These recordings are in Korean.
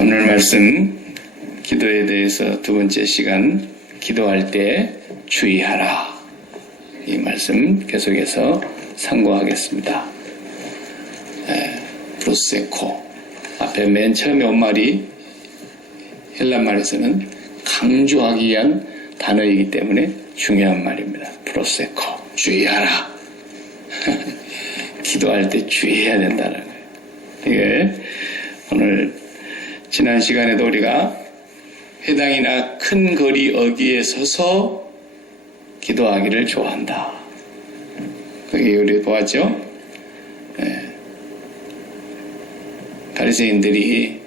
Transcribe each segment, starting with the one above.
오늘 말씀 기도에 대해서 두 번째 시간 기도할 때 주의하라. 이 말씀 계속해서 상고하겠습니다. 프로세코. 앞에 맨 처음에 온 말이 헬라말에서는 강조하기 위한 단어이기 때문에 중요한 말입니다. 프로세코. 주의하라. 기도할 때 주의해야 된다는 거예요. 이게 오늘 지난 시간에도 우리가 회당이나 큰 거리 어귀에 서서 기도하기를 좋아한다. 그게 우리 보았죠? 바리새인들이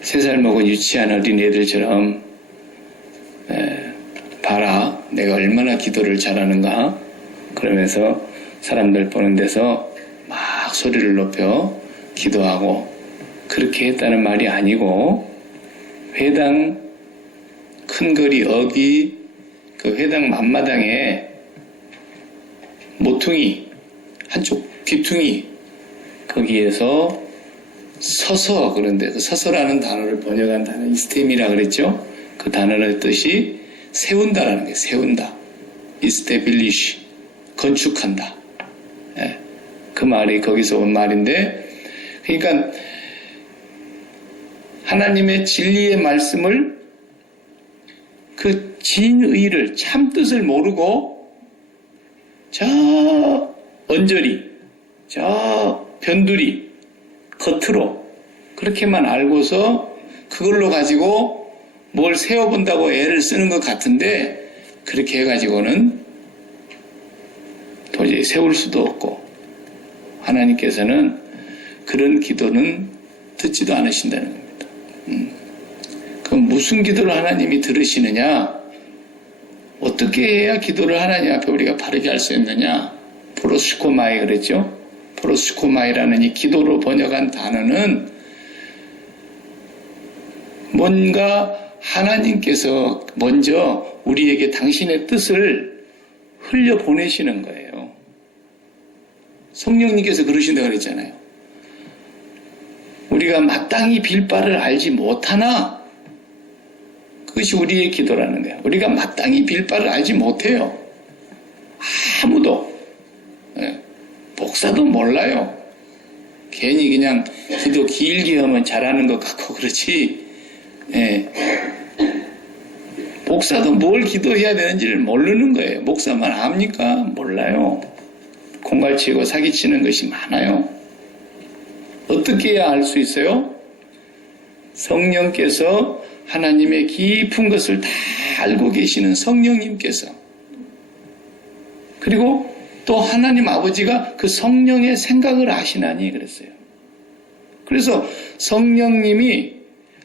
3살 먹은 유치한 어린애들처럼 봐라, 내가 얼마나 기도를 잘하는가. 그러면서 사람들 보는 데서 막 소리를 높여 기도하고 그렇게 했다는 말이 아니고, 회당 큰 거리 어귀 그 회당 앞마당에 모퉁이 한쪽 귀퉁이 거기에서 서서, 그런데 그 서서라는 단어를 번역한 단어 이스템이라 그랬죠. 그 단어의 뜻이 세운다라는 게 세운다. 이스테빌리시 건축한다. 그 말이 거기서 온 말인데, 그러니까 하나님의 진리의 말씀을 그 진의를 참뜻을 모르고 저 언저리 저 변두리 겉으로 그렇게만 알고서 그걸로 가지고 뭘 세워본다고 애를 쓰는 것 같은데, 그렇게 해가지고는 도저히 세울 수도 없고 하나님께서는 그런 기도는 듣지도 않으신다는 겁니다. 그럼 무슨 기도를 하나님이 들으시느냐? 어떻게 해야 기도를 하나님 앞에 우리가 바르게 할 수 있느냐? 프로스코마이 그랬죠? 프로스코마이라는 이 기도로 번역한 단어는 뭔가 하나님께서 먼저 우리에게 당신의 뜻을 흘려보내시는 거예요. 성령님께서 그러신다고 그랬잖아요. 우리가 마땅히 빌 바를 알지 못하나, 그것이 우리의 기도라는 거예요. 우리가 마땅히 빌 바를 알지 못해요. 아무도. 목사도 몰라요. 괜히 그냥 기도 길게 하면 잘하는 것 같고 그렇지. 목사도 뭘 기도해야 되는지를 모르는 거예요. 목사만 압니까? 몰라요. 공갈치고 사기치는 것이 많아요. 어떻게 해야 알 수 있어요? 성령께서, 하나님의 깊은 것을 다 알고 계시는 성령님께서, 그리고 또 하나님 아버지가 그 성령의 생각을 아시나니 그랬어요. 그래서 성령님이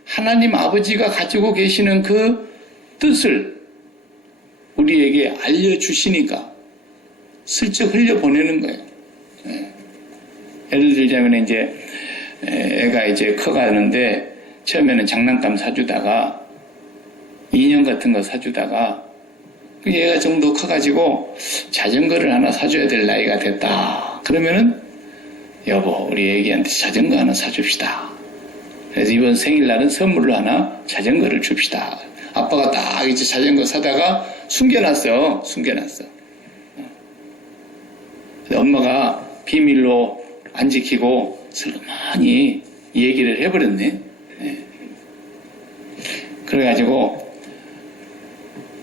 하나님 아버지가 가지고 계시는 그 뜻을 우리에게 알려주시니까 슬쩍 흘려보내는 거예요. 예를 들자면 이제 애가 이제 커가는데, 처음에는 장난감 사주다가 2년 같은 거 사주다가 얘가 좀 더 커가지고 자전거를 하나 사줘야 될 나이가 됐다. 그러면은 여보, 우리 애기한테 자전거 하나 사줍시다. 그래서 이번 생일날은 선물로 하나 자전거를 줍시다. 아빠가 딱 이제 자전거 사다가 숨겨놨어. 엄마가 비밀로 안 지키고 슬그머니 얘기를 해버렸네. 그래가지고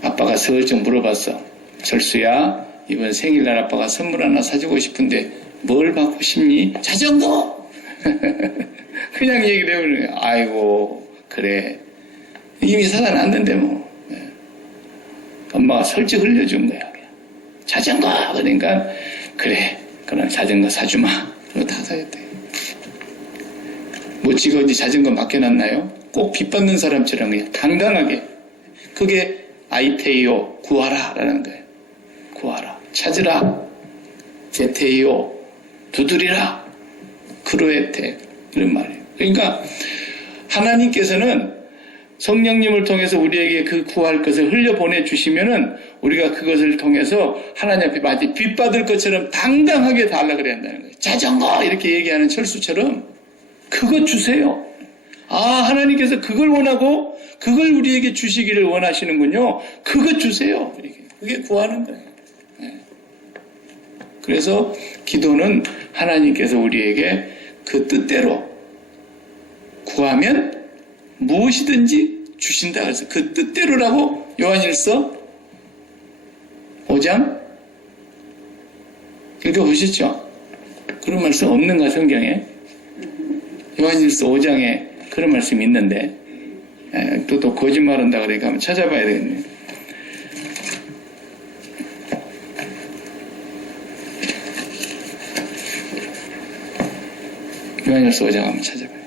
아빠가 슬쩍 물어봤어. 철수야, 이번 생일날 아빠가 선물 하나 사주고 싶은데 뭘 받고 싶니? 자전거! 그냥 얘기를 해버리는 거야. 아이고, 그래. 이미 사다 놨는데 뭐. 엄마가 설득 흘려준 거야. 자전거! 그러니까 그래, 그럼 자전거 사주마. 그리고 다 사줬대. 뭐 지가 어디 자전거 맡겨놨나요? 꼭 빚받는 사람처럼 그냥 당당하게. 그게 아이테이오, 구하라 라는 거예요. 구하라. 찾으라. 제테이오, 두드리라. 크루에테. 이런 말이에요. 그러니까 하나님께서는 성령님을 통해서 우리에게 그 구할 것을 흘려보내 주시면은 우리가 그것을 통해서 하나님 앞에 마치 빚받을 것처럼 당당하게 달라 그래야 한다는 거예요. 자전거! 이렇게 얘기하는 철수처럼 그거 주세요. 하나님께서 그걸 원하고 그걸 우리에게 주시기를 원하시는군요. 그것 주세요. 그게 구하는 거예요. 그래서 기도는 하나님께서 우리에게 그 뜻대로 구하면 무엇이든지 주신다. 그래서 그 뜻대로라고 요한일서 5장 읽어보셨죠? 그런 말씀 없는가 성경에? 요한일서 5장에 그런 말씀이 있는데 또 거짓말한다 그러니까 한번 찾아봐야 되겠네요. 요한일서 5장 한번 찾아봐요.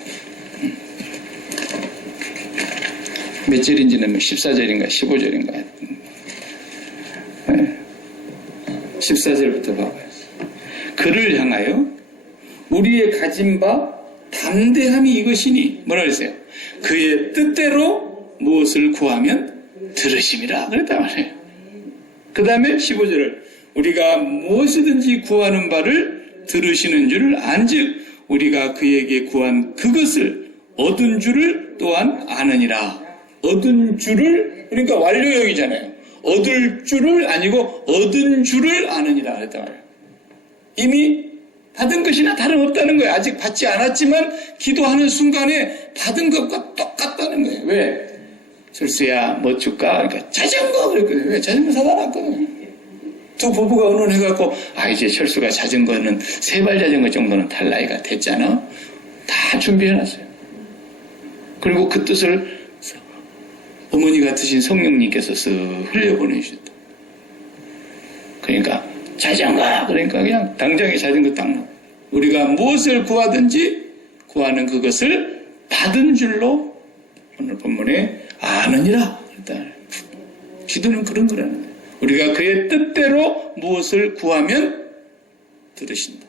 몇 절인지는 14절인가 15절인가 14절부터 봐봐요. 그를 향하여 우리의 가진 바 담대함이 이것이니 뭐라 그랬어요? 그의 뜻대로 무엇을 구하면 들으심이라 그랬단 말이에요. 그 다음에 15절을 우리가 무엇이든지 구하는 바를 들으시는 줄을 안즉 우리가 그에게 구한 그것을 얻은 줄을 또한 아느니라. 얻은 줄을 그러니까 완료형이잖아요. 얻을 줄을 아니고 얻은 줄을 아느니라 그랬단 말이에요. 이미 받은 것이나 다름없다는 거예요. 아직 받지 않았지만 기도하는 순간에 받은 것과 똑같다는 거예요. 왜? 철수야 뭐 줄까? 그러니까 자전거 그랬거든요. 왜? 자전거 사다 놨거든요. 두 부부가 의논해갖고 이제 철수가 자전거는 세발 자전거 정도는 탈 나이가 됐잖아. 다 준비해놨어요. 그리고 그 뜻을 어머니 같으신 성령님께서 쓱 흘려보내주셨다. 그러니까 자전거 그러니까 그냥 당장에 자전거 딱 나와. 우리가 무엇을 구하든지 구하는 그것을 받은 줄로 오늘 본문에 아느니라. 일단 기도는 그런 거라는 거예요. 우리가 그의 뜻대로 무엇을 구하면 들으신다.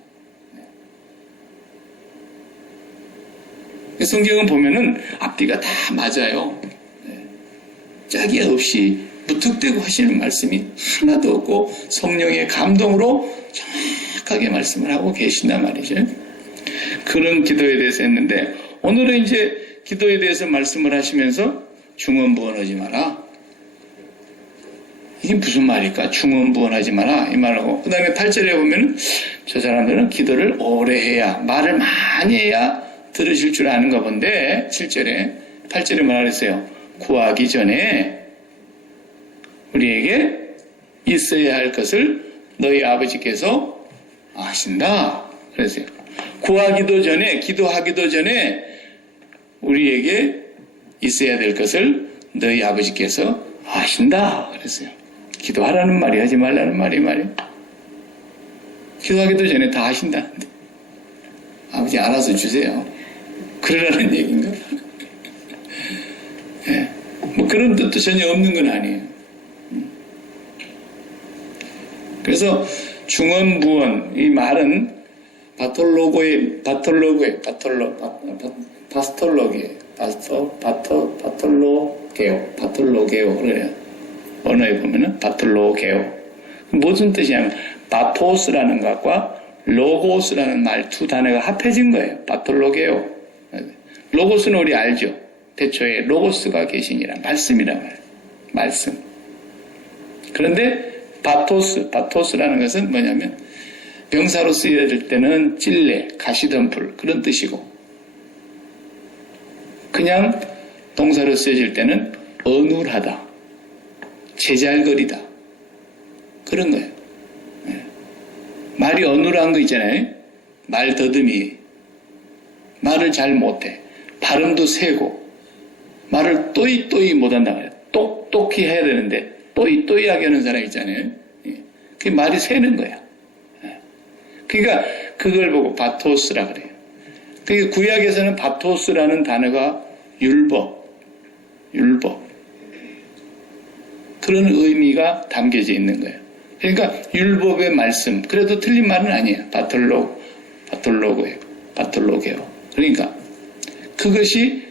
성경은 보면은 앞뒤가 다 맞아요. 짝이 없이 무턱대고 하시는 말씀이 하나도 없고 성령의 감동으로 정확하게 말씀을 하고 계신단 말이죠. 그런 기도에 대해서 했는데 오늘은 이제 기도에 대해서 말씀을 하시면서 중언부언하지 마라. 이게 무슨 말일까? 중언부언하지 마라 이 말하고 그 다음에 8절에 보면 저 사람들은 기도를 오래 해야 말을 많이 해야 들으실 줄 아는가 본데 7절에 8절에 뭐라 그랬어요? 구하기 전에 우리에게 있어야 할 것을 너희 아버지께서 아신다 그랬어요. 구하기도 전에 기도하기도 전에 우리에게 있어야 될 것을 너희 아버지께서 아신다 그랬어요. 기도하라는 말이 하지 말라는 말이에요. 기도하기도 전에 다 아신다는데 아버지 알아서 주세요. 그러라는 얘기인가? 네. 뭐 그런 뜻도 전혀 없는 건 아니에요. 그래서 중언부언 이 말은 바톨로게요 그래요. 언어에 보면은 바톨로게요. 무슨 뜻이냐면 바토스라는 것과 로고스라는 말 두 단어가 합해진 거예요. 바톨로게요. 로고스는 우리 알죠. 태초에 로고스가 계시니라 말씀이란 말이에요. 말씀. 그런데 바토스라는 것은 뭐냐면 명사로 쓰여질 때는 찔레, 가시덤불 그런 뜻이고 그냥 동사로 쓰여질 때는 어눌하다, 제잘거리다 그런 거예요. 말이 어눌한 거 있잖아요. 말 더듬이 말을 잘 못해. 발음도 세고 말을 또이또이 못한다 말이에요. 똑똑히 해야 되는데 또이또이하게 하는 사람 있잖아요. 그게 말이 새는 거야. 그러니까 그걸 보고 바토스라 그래요. 그러니까 구약에서는 바토스라는 단어가 율법 그런 의미가 담겨져 있는 거예요. 그러니까 율법의 말씀 그래도 틀린 말은 아니에요. 바톨로게요. 그러니까 그것이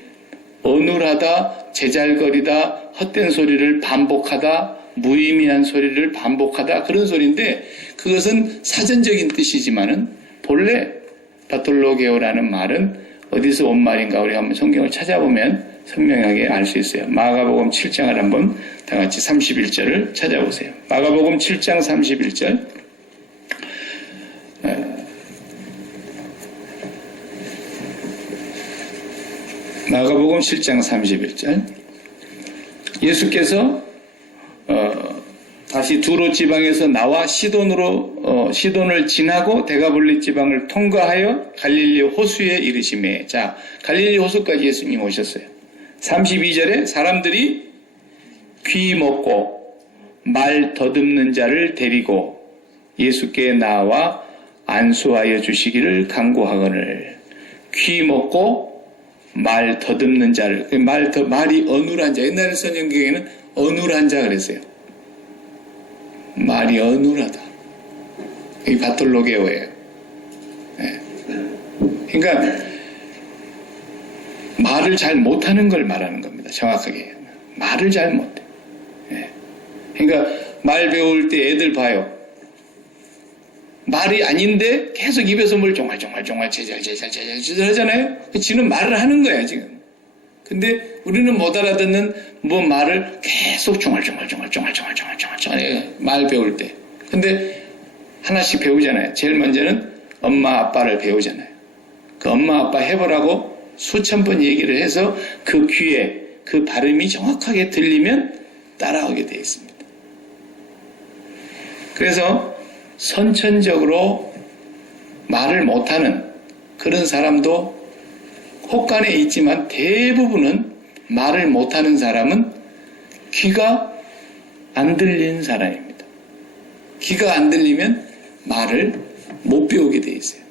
어눌하다, 제잘거리다, 헛된 소리를 반복하다, 무의미한 소리를 반복하다 그런 소리인데 그것은 사전적인 뜻이지만은 본래 바톨로게오라는 말은 어디서 온 말인가 우리가 한번 성경을 찾아보면 선명하게 알 수 있어요. 마가복음 7장을 한번 다 같이 31절을 찾아보세요. 마가복음 7장 31절. 마가복음 7장 31절. 예수께서 다시 두로 지방에서 나와 시돈을 지나고 데가볼리 지방을 통과하여 갈릴리 호수에 이르시매. 자, 갈릴리 호수까지 예수님 오셨어요. 32절에 사람들이 귀 먹고 말 더듬는 자를 데리고 예수께 나와 안수하여 주시기를 간구하거늘. 귀 먹고 말 더듬는 자를, 말이 어눌한 자. 옛날 성경에는 어눌한 자 그랬어요. 말이 어눌하다. 이 바톨로게오예요. 네. 그러니까 말을 잘 못하는 걸 말하는 겁니다. 정확하게 말을 잘 못해. 네. 그러니까 말 배울 때 애들 봐요. 말이 아닌데 계속 입에서 뭘 종알종알 제잘 하잖아요. 지는 말을 하는 거야 지금. 근데 우리는 못 알아듣는 뭐 말을 계속 종알종알 말 배울 때. 근데 하나씩 배우잖아요. 제일 먼저는 엄마 아빠를 배우잖아요. 그 엄마 아빠 해보라고 수천 번 얘기를 해서 그 귀에 그 발음이 정확하게 들리면 따라오게 되어 있습니다. 그래서 선천적으로 말을 못하는 그런 사람도 혹간에 있지만 대부분은 말을 못하는 사람은 귀가 안 들리는 사람입니다. 귀가 안 들리면 말을 못 배우게 돼 있어요.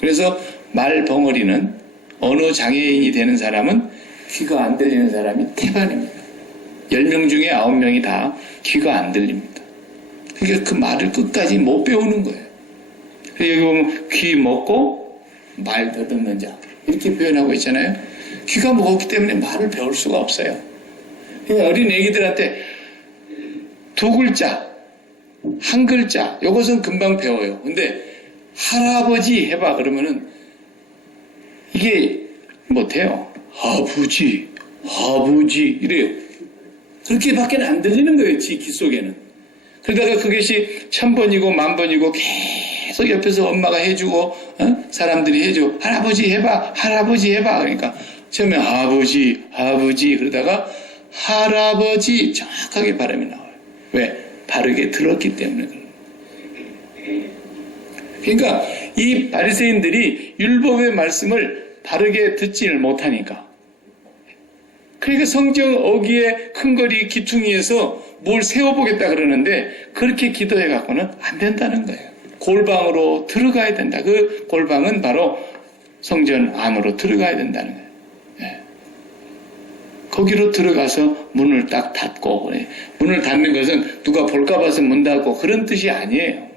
그래서 말 벙어리는 언어 장애인이 되는 사람은 귀가 안 들리는 사람이 태반입니다. 10명 중에 9명이 다 귀가 안 들립니다. 그러니까 그 말을 끝까지 못 배우는 거예요. 여기 보면 귀 먹고 말 더듬는 자 이렇게 표현하고 있잖아요. 귀가 먹었기 때문에 말을 배울 수가 없어요. 그러니까 어린 애기들한테 두 글자, 한 글자 이것은 금방 배워요. 근데 할아버지 해봐 그러면은 이게 못해요. 아버지 이래요. 그렇게밖에 안 들리는 거예요. 지 귀 속에는. 그러다가 그것이 1000번이고 10,000번이고 계속 옆에서 엄마가 해주고 사람들이 해줘. 할아버지 해봐. 그러니까 처음에 아버지 그러다가 할아버지 정확하게 발음이 나와요. 왜? 바르게 들었기 때문에 그런 거예요. 그러니까 이 바리새인들이 율법의 말씀을 바르게 듣지를 못하니까 그러니까 성경 어기에 큰거리 기퉁이에서 뭘 세워보겠다 그러는데 그렇게 기도해 갖고는 안 된다는 거예요. 골방으로 들어가야 된다. 그 골방은 바로 성전 안으로 들어가야 된다는 거예요. 네. 거기로 들어가서 문을 딱 닫고 문을 닫는 것은 누가 볼까 봐서 문 닫고 그런 뜻이 아니에요.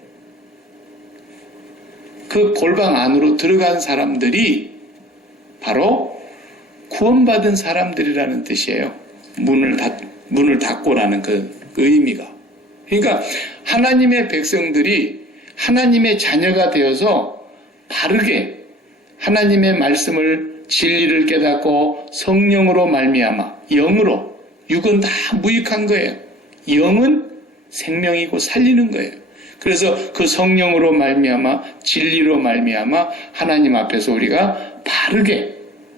그 골방 안으로 들어간 사람들이 바로 구원받은 사람들이라는 뜻이에요. 문을 닫고라는 그 의미가. 그러니까 하나님의 백성들이 하나님의 자녀가 되어서 바르게 하나님의 말씀을 진리를 깨닫고 성령으로 말미암아 영으로 육은 다 무익한 거예요. 영은 생명이고 살리는 거예요. 그래서 그 성령으로 말미암아 진리로 말미암아 하나님 앞에서 우리가 바르게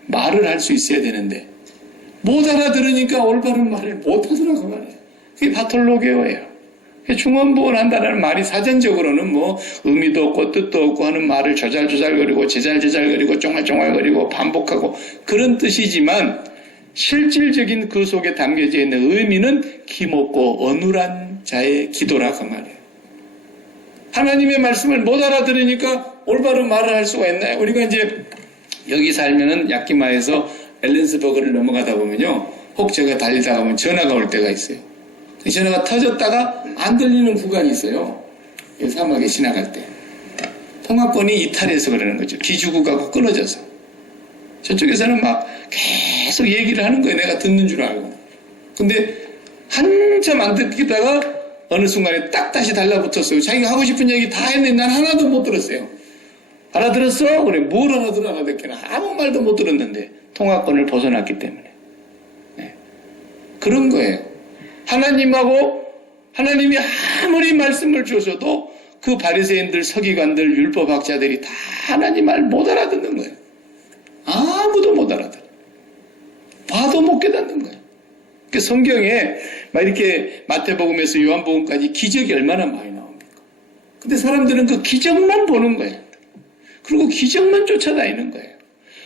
말을 할 수 있어야 되는데 못 알아들으니까 올바른 말을 못 하더라고 말이에요. 그게 바톨로게오예요. 중언부언한다는 말이 사전적으로는 뭐 의미도 없고 뜻도 없고 하는 말을 조잘조잘거리고 제잘제잘거리고 쫑알쫑알거리고 반복하고 그런 뜻이지만 실질적인 그 속에 담겨져 있는 의미는 기먹고 어눌한 자의 기도라 그 말이에요. 하나님의 말씀을 못 알아들으니까 올바른 말을 할 수가 있나요? 우리가 이제 여기 살면은 야키마에서 앨런스버그를 넘어가다 보면요. 혹 제가 달리다가 보면 전화가 올 때가 있어요. 그 전화가 터졌다가 안 들리는 구간이 있어요. 사막에 지나갈 때. 통화권이 이탈해서 그러는 거죠. 기주구가고 끊어져서. 저쪽에서는 막 계속 얘기를 하는 거예요. 내가 듣는 줄 알고. 근데 한참 안 듣다가 어느 순간에 딱 다시 달라붙었어요. 자기가 하고 싶은 얘기 다 했는데 난 하나도 못 들었어요. 알아들었어? 그래. 뭘 알아듣겠나? 아무 말도 못 들었는데 통화권을 벗어났기 때문에. 네. 그런 거예요. 하나님이 아무리 말씀을 주셔도 그 바리새인들, 서기관들, 율법학자들이 다 하나님 말 못 알아듣는 거예요. 아무도 못 알아들어. 봐도 못 깨닫는 거예요. 그 성경에 막 이렇게 마태복음에서 요한복음까지 기적이 얼마나 많이 나옵니까? 근데 사람들은 그 기적만 보는 거예요. 그리고 기적만 쫓아다니는 거예요.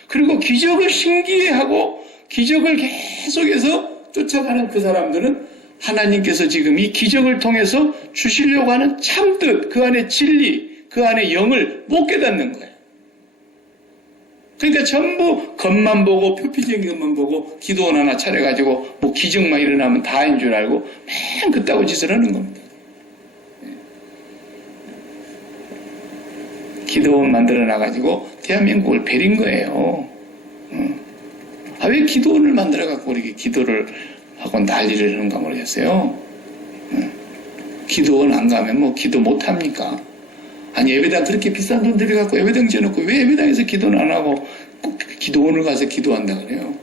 그리고 기적을 신기해하고 기적을 계속해서 쫓아가는 그 사람들은 하나님께서 지금 이 기적을 통해서 주시려고 하는 참뜻, 그 안에 진리, 그 안에 영을 못 깨닫는 거예요. 그러니까 전부 겉만 보고 표피적인 것만 보고 기도원 하나 차려가지고 뭐 기적만 일어나면 다인 줄 알고 맨 그따구 짓을 하는 겁니다. 기도원 만들어놔가지고 대한민국을 베린 거예요. 왜 기도원을 만들어갖고 이렇게 기도를 하고 난리를 하는가 모르겠어요. 기도원 안 가면 뭐 기도 못합니까? 아니 예배당 그렇게 비싼 돈 들여갖고 예배당 지어놓고 왜 예배당에서 기도는 안 하고 꼭 기도원을 가서 기도한다 그래요?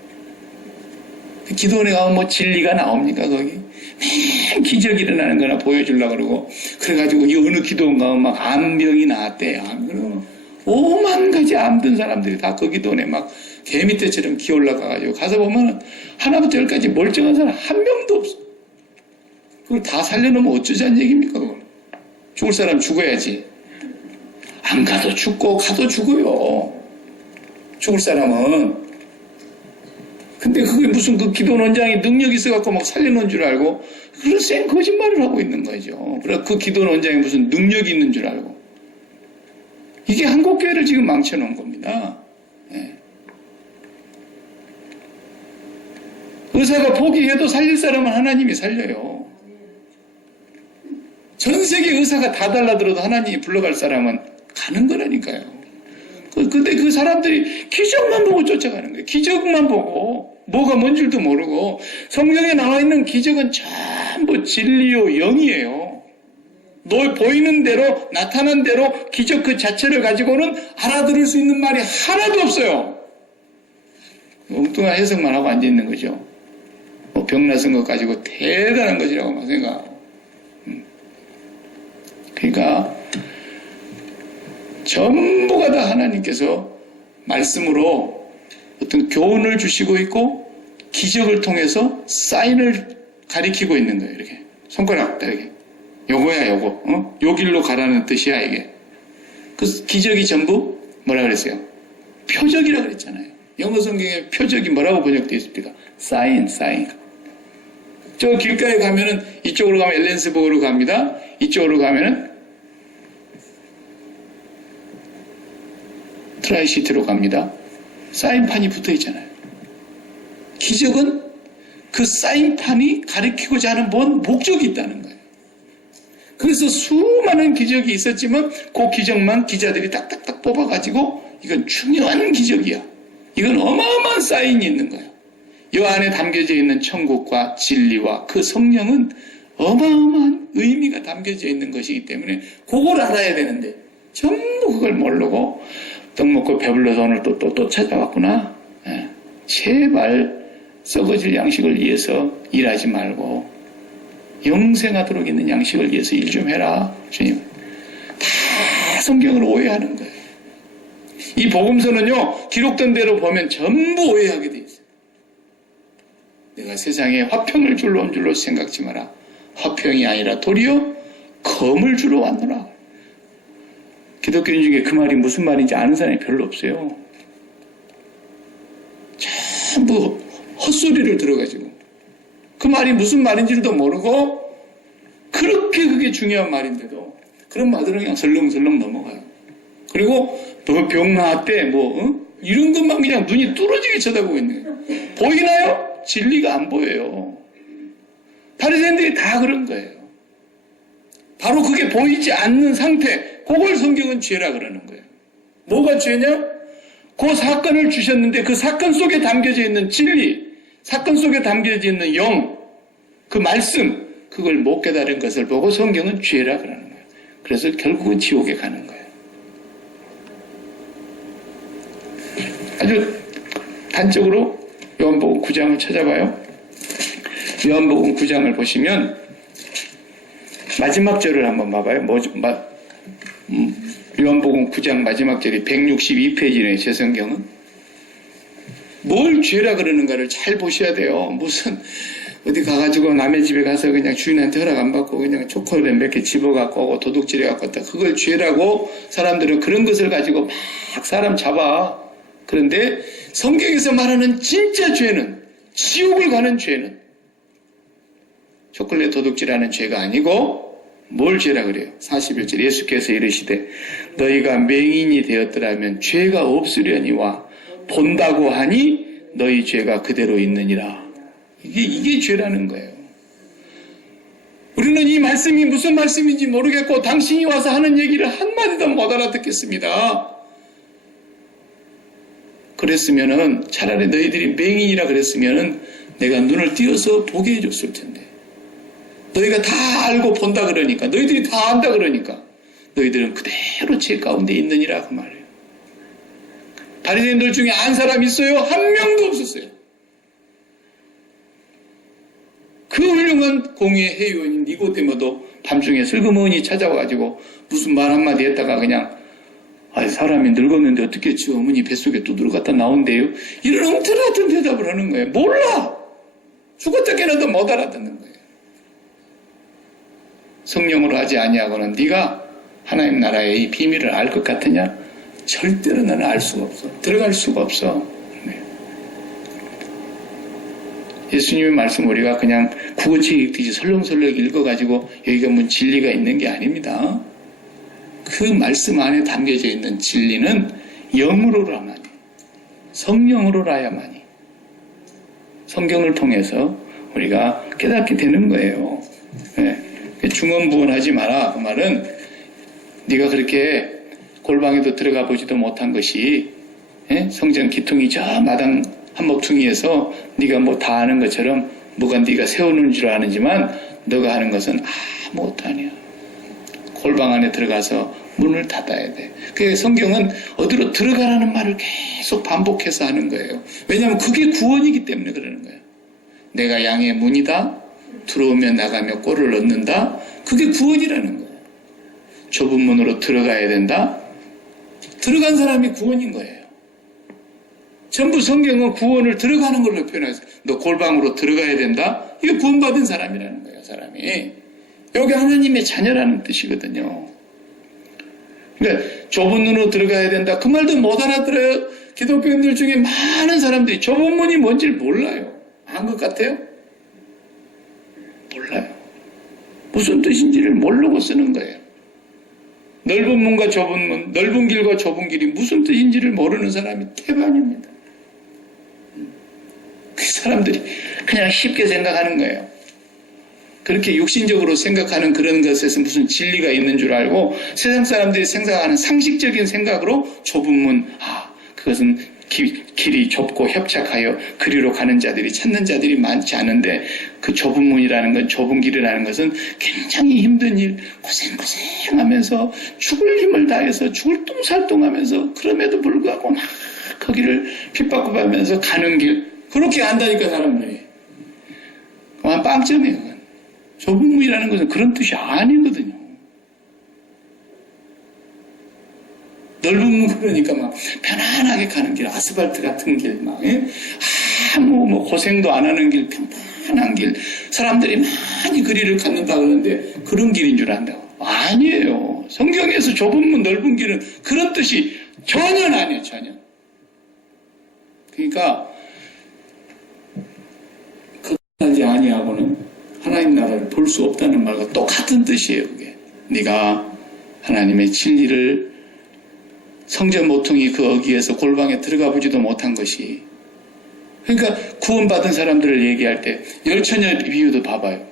기도원에 가면 뭐 진리가 나옵니까 거기? 맨 기적이 일어나는 거나 보여주려고 그러고 그래가지고 이 어느 기도원 가면 막 암병이 나왔대. 그러면 5만 가지 암든 사람들이 다 그 기도원에 막 개미떼처럼 기어올라가가지고 가서 보면 하나부터 열까지 멀쩡한 사람 한 명도 없어. 그걸 다 살려놓으면 어쩌자는 얘기입니까? 그걸? 죽을 사람 죽어야지. 안 가도 죽고 가도 죽어요. 죽을 사람은. 근데 그게 무슨 그 기도원장이 능력이 있어갖고 막 살려놓은 줄 알고 그런 쌩 거짓말을 하고 있는 거죠. 그래 그 기도원장이 무슨 능력이 있는 줄 알고. 이게 한국교회를 지금 망쳐놓은 겁니다. 네. 의사가 포기해도 살릴 사람은 하나님이 살려요. 전 세계 의사가 다 달라들어도 하나님이 불러갈 사람은 가는 거라니까요. 근데 그 사람들이 기적만 보고 쫓아가는 거예요. 기적만 보고 뭐가 뭔 줄도 모르고 성경에 나와 있는 기적은 전부 진리요 영이에요. 너 보이는 대로 나타난 대로 기적 그 자체를 가지고는 알아들을 수 있는 말이 하나도 없어요. 엉뚱한 해석만 하고 앉아있는 거죠. 뭐 병나선 것 가지고 대단한 것이라고 막 생각하고. 그러니까 전부가 다 하나님께서 말씀으로 어떤 교훈을 주시고 있고 기적을 통해서 사인을 가리키고 있는 거예요. 이렇게 손가락 이렇게 요거야 요거 요 길로 가라는 뜻이야 이게. 그 기적이 전부 뭐라 그랬어요? 표적이라 그랬잖아요. 영어 성경에 표적이 뭐라고 번역되어 있습니까? 사인. 저 길가에 가면은 이쪽으로 가면 엘렌스버그로 갑니다. 이쪽으로 가면은 트라이시티로 갑니다. 사인판이 붙어 있잖아요. 기적은 그 사인판이 가리키고자 하는 뭔 목적이 있다는 거예요. 그래서 수많은 기적이 있었지만 그 기적만 기자들이 딱딱딱 뽑아가지고 이건 중요한 기적이야. 이건 어마어마한 사인이 있는 거예요. 이 안에 담겨져 있는 천국과 진리와 그 성령은 어마어마한 의미가 담겨져 있는 것이기 때문에 그걸 알아야 되는데 전부 그걸 모르고 떡 먹고 배불러서 오늘 또 찾아왔구나. 제발 썩어질 양식을 위해서 일하지 말고 영생하도록 있는 양식을 위해서 일 좀 해라. 주님. 다 성경을 오해하는 거예요. 이 복음서는요. 기록된 대로 보면 전부 오해하게 돼 있어요. 내가 세상에 화평을 주러 온 줄로 생각지 마라. 화평이 아니라 도리어 검을 주러 왔노라. 기독교인 중에 그 말이 무슨 말인지 아는 사람이 별로 없어요. 전부 헛소리를 들어가지고 그 말이 무슨 말인지도 모르고 그렇게 그게 중요한 말인데도 그런 말들은 그냥 설렁설렁 넘어가요. 그리고 너 병 나았대 이런 것만 그냥 눈이 뚫어지게 쳐다보고 있는 거예요. 보이나요? 진리가 안 보여요. 바리새인들이 다 그런 거예요. 바로 그게 보이지 않는 상태, 그걸 성경은 죄라 그러는 거예요. 뭐가 죄냐? 그 사건을 주셨는데 그 사건 속에 담겨져 있는 진리, 사건 속에 담겨져 있는 영, 그 말씀, 그걸 못 깨달은 것을 보고 성경은 죄라 그러는 거예요. 그래서 결국은 지옥에 가는 거예요. 아주 단적으로 요한복음 9장을 찾아봐요. 요한복음 9장을 보시면 마지막 절을 한번 봐봐요. 요한복음 9장 마지막 절이 162페이지네, 제 성경은. 뭘 죄라 그러는가를 잘 보셔야 돼요. 무슨 어디 가가지고 남의 집에 가서 그냥 주인한테 허락 안 받고 그냥 초콜릿 몇 개 집어갖고 오고 도둑질해갖고 왔다. 그걸 죄라고 사람들은 그런 것을 가지고 막 사람 잡아. 그런데 성경에서 말하는 진짜 죄는, 지옥을 가는 죄는 초콜릿 도둑질하는 죄가 아니고 뭘 죄라 그래요? 41절 예수께서 이르시되 너희가 맹인이 되었더라면 죄가 없으려니와 본다고 하니 너희 죄가 그대로 있느니라. 이게 죄라는 거예요. 우리는 이 말씀이 무슨 말씀인지 모르겠고 당신이 와서 하는 얘기를 한마디도 못 알아듣겠습니다. 그랬으면은 차라리 너희들이 맹인이라 그랬으면은 내가 눈을 띄어서 보게 해줬을 텐데. 너희가 다 알고 본다 그러니까, 너희들이 다 안다 그러니까 너희들은 그대로 죄 가운데 있느니라 그 말이에요. 바리새인들 중에 안 사람 있어요? 한 명도 없었어요. 그 훌륭한 공의의 회의원인 니고데모도 밤중에 슬그머니 찾아와가지고 무슨 말 한마디 했다가 그냥 사람이 늙었는데 어떻게 지 어머니 뱃속에 또 들어갔다 나온대요? 이런 엉터리 같은 대답을 하는 거예요. 몰라! 죽었다 깨어나도 못 알아듣는 거예요. 성령으로 하지 아니하고는 네가 하나님 나라의 이 비밀을 알 것 같으냐? 절대로 나는 알 수가 없어. 들어갈 수가 없어. 네. 예수님의 말씀 우리가 그냥 국어책 읽듯이 설렁설렁 읽어가지고 여기가 뭔 진리가 있는 게 아닙니다. 그 말씀 안에 담겨져 있는 진리는 영으로라만이, 성령으로라야만이 성경을 통해서 우리가 깨닫게 되는 거예요. 네. 중언부언하지 마라. 그 말은 네가 그렇게 골방에도 들어가 보지도 못한 것이 성전 기퉁이 저 마당 한목퉁이에서 네가 뭐 다 아는 것처럼 뭐가 네가 세우는 줄 아는지만 너가 하는 것은 아무것도 아니야. 골방 안에 들어가서 문을 닫아야 돼. 그 성경은 어디로 들어가라는 말을 계속 반복해서 하는 거예요. 왜냐하면 그게 구원이기 때문에 그러는 거예요. 내가 양의 문이다. 들어오면 나가며 꼴을 얻는다. 그게 구원이라는 거예요. 좁은 문으로 들어가야 된다. 들어간 사람이 구원인 거예요. 전부 성경은 구원을 들어가는 걸로 표현해서 너 골방으로 들어가야 된다. 이게 구원받은 사람이라는 거예요. 사람이. 여기 하나님의 자녀라는 뜻이거든요. 그러니까 좁은 문으로 들어가야 된다. 그 말도 못 알아들어요. 기독교인들 중에 많은 사람들이 좁은 문이 뭔지를 몰라요. 안 것 같아요? 몰라요. 무슨 뜻인지를 모르고 쓰는 거예요. 넓은 문과 좁은 문, 넓은 길과 좁은 길이 무슨 뜻인지를 모르는 사람이 태반입니다. 그 사람들이 그냥 쉽게 생각하는 거예요. 그렇게 육신적으로 생각하는 그런 것에서 무슨 진리가 있는 줄 알고 세상 사람들이 생각하는 상식적인 생각으로 좁은 문, 그것은 길이 좁고 협착하여 그리로 가는 자들이 찾는 자들이 많지 않은데 그 좁은 문이라는 건 좁은 길이라는 것은 굉장히 힘든 일 고생하면서 죽을 힘을 다해서 죽을 똥살똥하면서 그럼에도 불구하고 막 거기를 핍박고 가면서 가는 길 그렇게 안다니까 사람들이 그만 빵점이에요. 그건. 좁은 문이라는 것은 그런 뜻이 아니거든요. 넓은 문 그러니까 막 편안하게 가는 길, 아스팔트 같은 길, 막 아무 고생도 안 하는 길, 편안한 길, 사람들이 많이 거리를 갖는다 그러는데 그런 길인 줄 안다고. 아니에요. 성경에서 좁은 문, 넓은 길은 그런 뜻이 전혀 아니에요, 전혀. 그러니까 그하지 아니하고는 하나님 나라를 볼 수 없다는 말과 똑같은 뜻이에요, 그게. 네가 하나님의 진리를 성전 모퉁이 그 어귀에서 골방에 들어가 보지도 못한 것이 그러니까 구원받은 사람들을 얘기할 때 열처녀 비유도 봐봐요.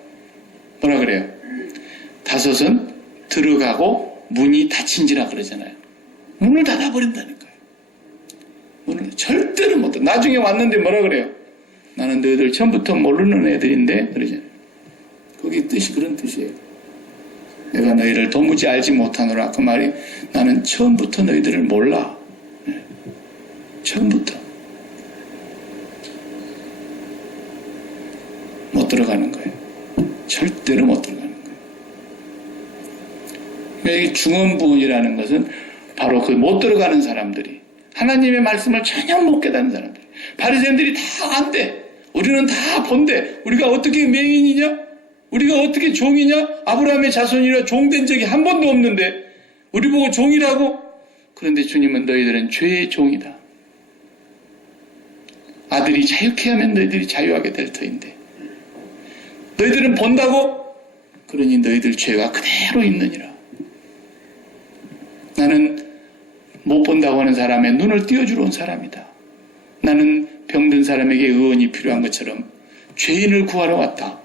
뭐라 그래요? 다섯은 들어가고 문이 닫힌지라 그러잖아요. 문을 닫아버린다니까요. 문을 절대로 못 닫아. 나중에 왔는데 뭐라 그래요? 나는 너희들 처음부터 모르는 애들인데 그러잖아요. 거기 뜻이 그런 뜻이에요. 내가 너희를 도무지 알지 못하노라. 그 말이 나는 처음부터 너희들을 몰라. 처음부터. 못 들어가는 거예요. 절대로 못 들어가는 거예요. 이 중언부언이라는 것은 바로 그 못 들어가는 사람들이, 하나님의 말씀을 전혀 못 깨닫는 사람들. 바리새인들이 다 안대. 우리는 다 본대. 우리가 어떻게 맹인이냐? 우리가 어떻게 종이냐? 아브라함의 자손이라 종된 적이 한 번도 없는데 우리 보고 종이라고? 그런데 주님은 너희들은 죄의 종이다. 아들이 자유케 하면 너희들이 자유하게 될 터인데 너희들은 본다고? 그러니 너희들 죄가 그대로 있느니라. 나는 못 본다고 하는 사람의 눈을 띄워주러 온 사람이다. 나는 병든 사람에게 의원이 필요한 것처럼 죄인을 구하러 왔다.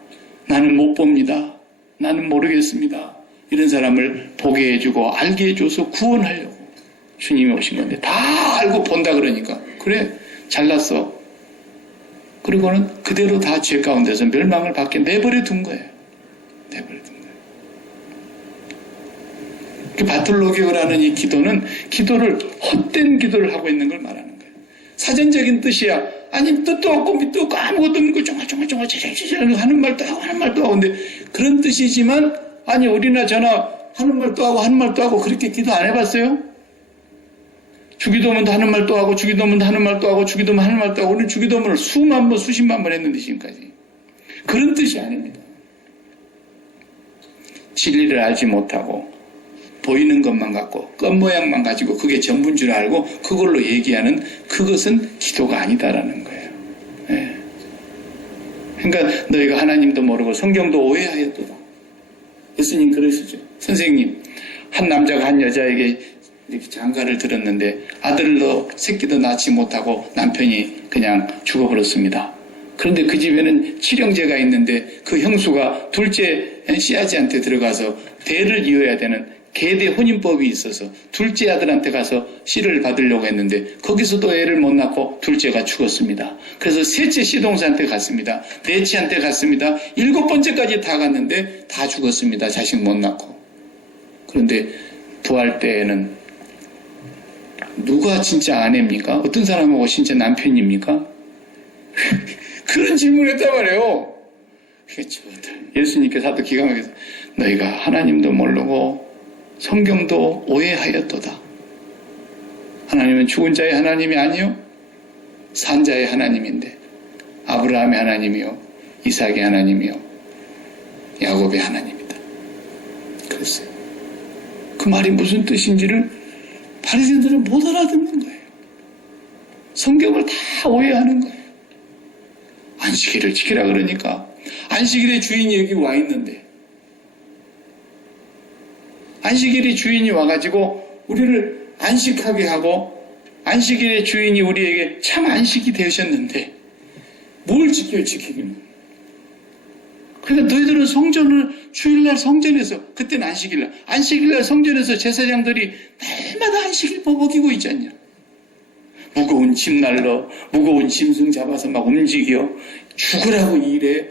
나는 못 봅니다. 나는 모르겠습니다. 이런 사람을 보게 해주고 알게 해줘서 구원하려고 주님이 오신 건데 다 알고 본다 그러니까 그래 잘났어. 그리고는 그대로 다 죄 가운데서 멸망을 받게 내버려 둔 거예요. 내버려 둔 거예요. 바톨로게오라는 이 기도는 기도를 헛된 기도를 하고 있는 걸 말하는 거예요. 사전적인 뜻이야. 아니 뜻도 없고 밑도 없고 아무것도 없는 거 종알종알 제잘제잘 하는 말도 하고 하는 말도 하고 근데 그런 뜻이지만 아니 우리나 저나 하는 말도 하고 하는 말도 하고 그렇게 기도 안 해봤어요? 주기도문도 하는 말도 하고 주기도문도 하는 말도 하고 주기도문 하는 말도 하고 우리는 주기도문을 수만 번 수십만 번 했는데 지금까지 그런 뜻이 아닙니다. 진리를 알지 못하고 보이는 것만 갖고 겉모양만 가지고 그게 전부인 줄 알고 그걸로 얘기하는 그것은 기도가 아니다라는 거예요. 네. 그러니까 너희가 하나님도 모르고 성경도 오해하였도다. 예수님 그러시죠. 선생님 한 남자가 한 여자에게 이렇게 장가를 들었는데 아들도 새끼도 낳지 못하고 남편이 그냥 죽어버렸습니다. 그런데 그 집에는 칠형제가 있는데 그 형수가 둘째 씨아지한테 들어가서 대를 이어야 되는 계대 혼인법이 있어서 둘째 아들한테 가서 씨를 받으려고 했는데 거기서도 애를 못 낳고 둘째가 죽었습니다. 그래서 셋째 씨동생한테 갔습니다. 넷째한테 갔습니다. 7번째까지 다 갔는데 다 죽었습니다. 자식 못 낳고. 그런데 부활 때에는 누가 진짜 아내입니까? 어떤 사람하고 진짜 남편입니까? 그런 질문을 했단 말이에요. 예수님께서 하도 기가 막혀서 너희가 하나님도 모르고 성경도 오해하였도다. 하나님은 죽은 자의 하나님이 아니요 산 자의 하나님인데 아브라함의 하나님이요 이삭의 하나님이요 야곱의 하나님이다. 그랬어요. 그 말이 무슨 뜻인지를 바리새인들은 못 알아듣는 거예요. 성경을 다 오해하는 거예요. 안식일을 지키라 그러니까 안식일의 주인이 여기 와 있는데 안식일의 주인이 와가지고 우리를 안식하게 하고 안식일의 주인이 우리에게 참 안식이 되셨는데 뭘 지켜요 지키기는. 그러니까 너희들은 성전을 주일날 성전에서 그때는 안식일날 성전에서 제사장들이 날마다 안식일 버벅이고 있지 않냐. 무거운 짐 날러 무거운 짐승 잡아서 막 움직여 죽으라고 일해.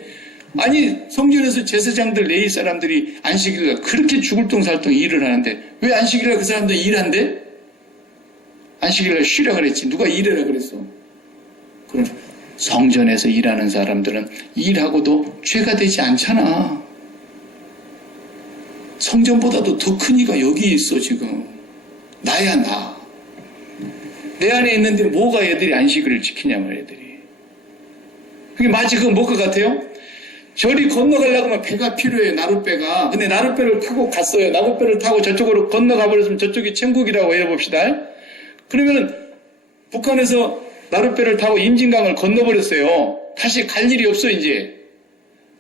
아니 성전에서 제사장들 레위 사람들이 안식일날 그렇게 죽을 똥살똥 일을 하는데 왜 안식일날 그 사람들 일한대? 안식일날 쉬라 그랬지 누가 일해라 그랬어? 그럼 성전에서 일하는 사람들은 일하고도 죄가 되지 않잖아. 성전보다도 더 큰 이가 여기 있어 지금. 나야 나. 내 안에 있는데 뭐가 애들이 안식일을 지키냐고 애들이. 그게 마치 그거 뭐 것 같아요? 저리 건너가려고 하면 배가 필요해요. 나룻배가. 근데 나룻배를 타고 갔어요. 나룻배를 타고 저쪽으로 건너가 버렸으면 저쪽이 천국이라고 해봅시다. 그러면은 북한에서 나룻배를 타고 임진강을 건너버렸어요. 다시 갈 일이 없어 이제.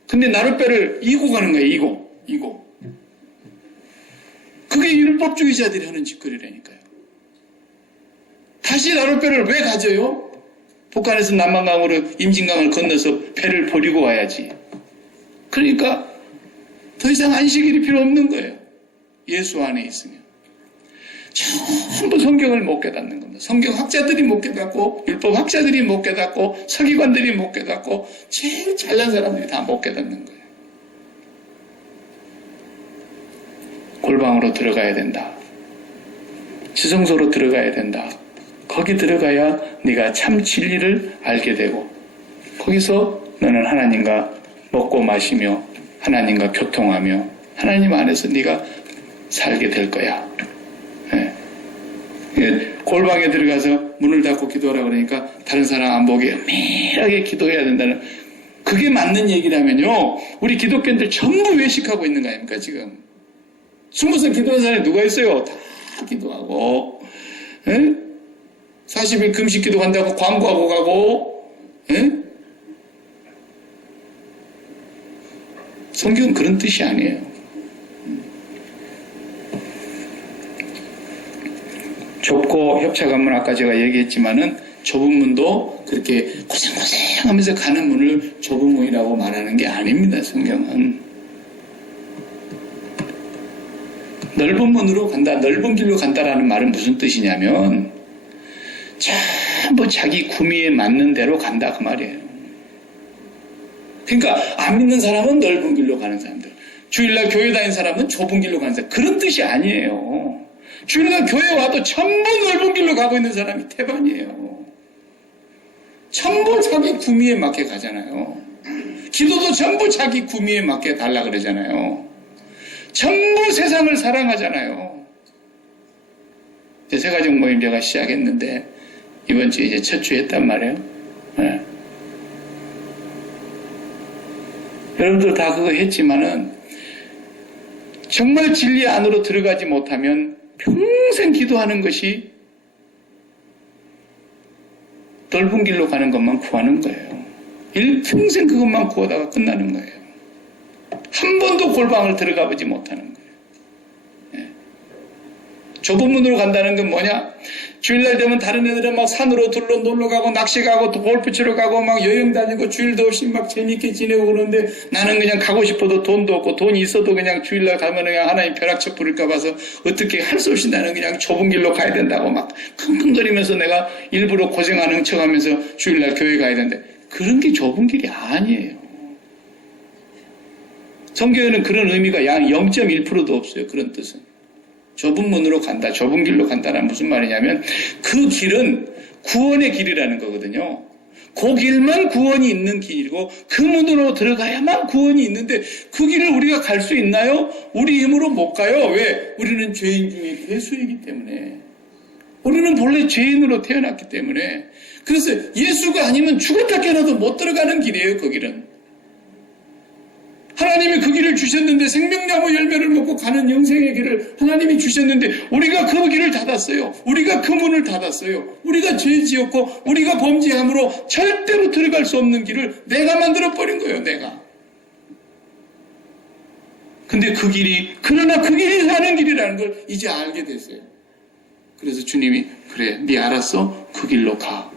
근데 나룻배를 이고 가는 거예요. 이고. 그게 율법주의자들이 하는 짓거리라니까요. 다시 나룻배를 왜 가져요? 북한에서 남한강으로 임진강을 건너서 배를 버리고 와야지. 그러니까 더 이상 안식일이 필요 없는 거예요. 예수 안에 있으면. 전부 성경을 못 깨닫는 겁니다. 성경 학자들이 못 깨닫고 율법 학자들이 못 깨닫고 서기관들이 못 깨닫고 제일 잘난 사람들이 다 못 깨닫는 거예요. 골방으로 들어가야 된다. 지성소로 들어가야 된다. 거기 들어가야 네가 참 진리를 알게 되고 거기서 너는 하나님과 먹고 마시며 하나님과 교통하며 하나님 안에서 네가 살게 될 거야. 골방에 들어가서 문을 닫고 기도하라 그러니까 다른 사람 안 보게 은밀하게 기도해야 된다는, 그게 맞는 얘기라면요, 우리 기독교인들 전부 외식하고 있는 거 아닙니까 지금? 숨어서 기도하는 사람이 누가 있어요? 다 기도하고 40일 금식 기도 간다고 광고하고 가고. 성경은 그런 뜻이 아니에요. 좁고 협착한 문, 아까 제가 얘기했지만은 좁은 문도 그렇게 고생하면서 가는 문을 좁은 문이라고 말하는 게 아닙니다. 성경은 넓은 문으로 간다, 넓은 길로 간다라는 말은 무슨 뜻이냐면 전부 자기 구미에 맞는 대로 간다 그 말이에요. 그러니까 안 믿는 사람은 넓은 길로 가는 사람들, 주일날 교회 다니는 사람은 좁은 길로 가는 사람, 그런 뜻이 아니에요. 주일날 교회 와도 전부 넓은 길로 가고 있는 사람이 태반이에요. 전부 자기 구미에 맞게 가잖아요. 기도도 전부 자기 구미에 맞게 달라 그러잖아요. 전부 세상을 사랑하잖아요. 이제 새가족 모임 제가 시작했는데 이번 주에 이제 첫 주 했단 말이에요. 여러분들 다 그거 했지만은 정말 진리 안으로 들어가지 못하면 평생 기도하는 것이 넓은 길로 가는 것만 구하는 거예요. 일평생 그것만 구하다가 끝나는 거예요. 한 번도 골방을 들어가 보지 못하는 거예요. 좁은 문으로 간다는 건 뭐냐? 주일날 되면 다른 애들은 막 산으로 둘러 놀러 가고 낚시 가고 또 골프 치러 가고 막 여행 다니고 주일도 없이 막 재밌게 지내고 그러는데 나는 그냥 가고 싶어도 돈도 없고 돈이 있어도 그냥 주일날 가면 그냥 하나님 벼락쳐 부릴까 봐서 어떻게 할 수 없이 나는 그냥 좁은 길로 가야 된다고 막 킁킁거리면서 내가 일부러 고생하는 척 하면서 주일날 교회 가야 되는데 그런 게 좁은 길이 아니에요. 성경에는 그런 의미가 약 0.1%도 없어요. 그런 뜻은. 좁은 문으로 간다, 좁은 길로 간다는 무슨 말이냐면 그 길은 구원의 길이라는 거거든요. 그 길만 구원이 있는 길이고 그 문으로 들어가야만 구원이 있는데 그 길을 우리가 갈 수 있나요? 우리 힘으로 못 가요. 왜? 우리는 죄인 중에 괴수이기 때문에. 우리는 본래 죄인으로 태어났기 때문에. 그래서 예수가 아니면 죽었다 깨어나도 못 들어가는 길이에요. 그 길은. 하나님이 그 길을 주셨는데 생명나무 열매를 먹고 가는 영생의 길을 하나님이 주셨는데 우리가 그 길을 닫았어요. 우리가 그 문을 닫았어요. 우리가 죄 지었고 우리가 범죄함으로 절대로 들어갈 수 없는 길을 내가 만들어버린 거예요. 내가. 근데 그 길이, 그러나 그 길이 사는 길이라는 걸 이제 알게 됐어요. 그래서 주님이 그래, 네 알았어? 그 길로 가.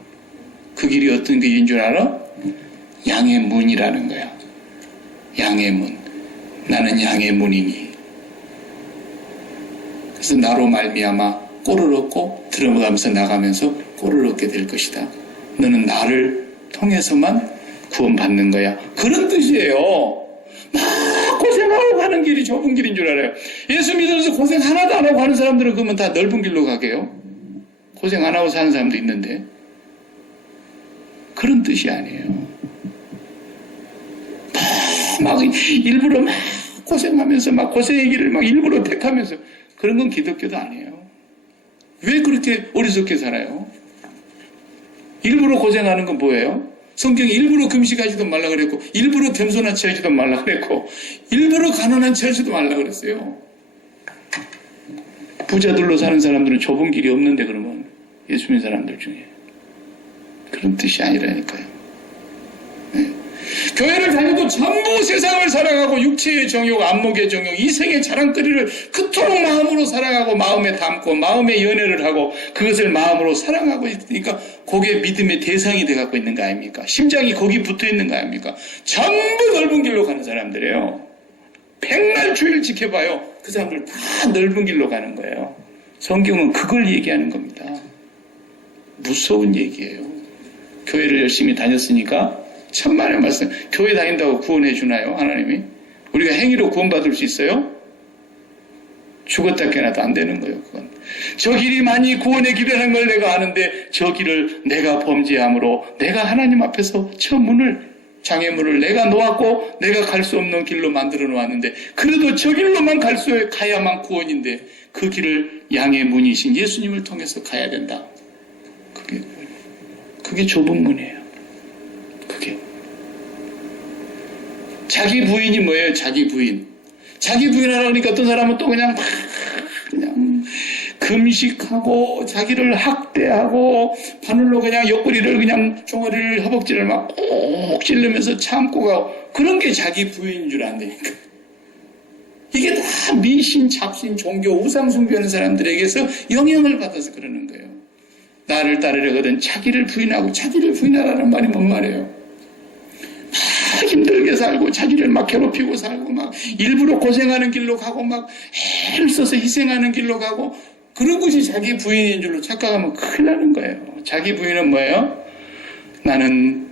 그 길이 어떤 길인 줄 알아? 양의 문이라는 거야. 양의 문. 나는 양의 문이니. 그래서 나로 말미암아 꼴을 얻고 들어가면서 나가면서 꼴을 얻게 될 것이다. 너는 나를 통해서만 구원받는 거야. 그런 뜻이에요. 막 고생하고 가는 길이 좁은 길인 줄 알아요. 예수 믿으면서 고생 하나도 안 하고 하는 사람들은 그러면 다 넓은 길로 가게요. 고생 안 하고 사는 사람도 있는데 그런 뜻이 아니에요. 막 일부러 막 고생하면서 막 고생의 길을 막 일부러 택하면서 그런 건 기독교도 아니에요. 왜 그렇게 어리석게 살아요? 일부러 고생하는 건 뭐예요? 성경이 일부러 금식하지도 말라 그랬고 일부러 겸손한 체 하지도 말라 그랬고 일부러 가난한 체 하지도 말라 그랬어요. 부자들로 사는 사람들은 좁은 길이 없는데 그러면 예수 믿는 사람들 중에 그런 뜻이 아니라니까요. 네. 교회를 다니고 전부 세상을 사랑하고 육체의 정욕, 안목의 정욕, 이생의 자랑거리를 그토록 마음으로 사랑하고 마음에 담고 마음에 연애를 하고 그것을 마음으로 사랑하고 있으니까 그게 믿음의 대상이 돼갖고 있는 거 아닙니까? 심장이 거기 붙어 있는 거 아닙니까? 전부 넓은 길로 가는 사람들이에요. 백날 주일 지켜봐요. 그 사람들 다 넓은 길로 가는 거예요. 성경은 그걸 얘기하는 겁니다. 무서운 얘기예요. 교회를 열심히 다녔으니까 천만의 말씀. 교회 다닌다고 구원해 주나요? 하나님이? 우리가 행위로 구원받을 수 있어요? 죽었다 깨어나도 안 되는 거예요. 그건. 저 길이만이 구원의 길이라는 걸 내가 아는데 저 길을 내가 범죄함으로 내가 하나님 앞에서 저 문을, 장애물을 내가 놓았고 내가 갈 수 없는 길로 만들어 놓았는데 그래도 저 길로만 가야만 구원인데 그 길을 양의 문이신 예수님을 통해서 가야 된다. 그게 좁은 문이에요. 그게. 자기 부인이 뭐예요? 자기 부인. 자기 부인하라 그러니까 어떤 사람은 또 그냥 금식하고 자기를 학대하고 바늘로 그냥 옆구리를 그냥 종아리를 허벅지를 막 꼭 찔르면서 참고 가고 그런 게 자기 부인인 줄 안다니까. 이게 다 미신, 잡신, 종교, 우상 숭배하는 사람들에게서 영향을 받아서 그러는 거예요. 나를 따르려거든 자기를 부인하고 자기를 부인하라는 말이 뭔 말이에요? 막 힘들게 살고 자기를 막 괴롭히고 살고 막 일부러 고생하는 길로 가고 막 애를 써서 희생하는 길로 가고 그런 것이 자기 부인인 줄로 착각하면 큰일 나는 거예요. 자기 부인은 뭐예요? 나는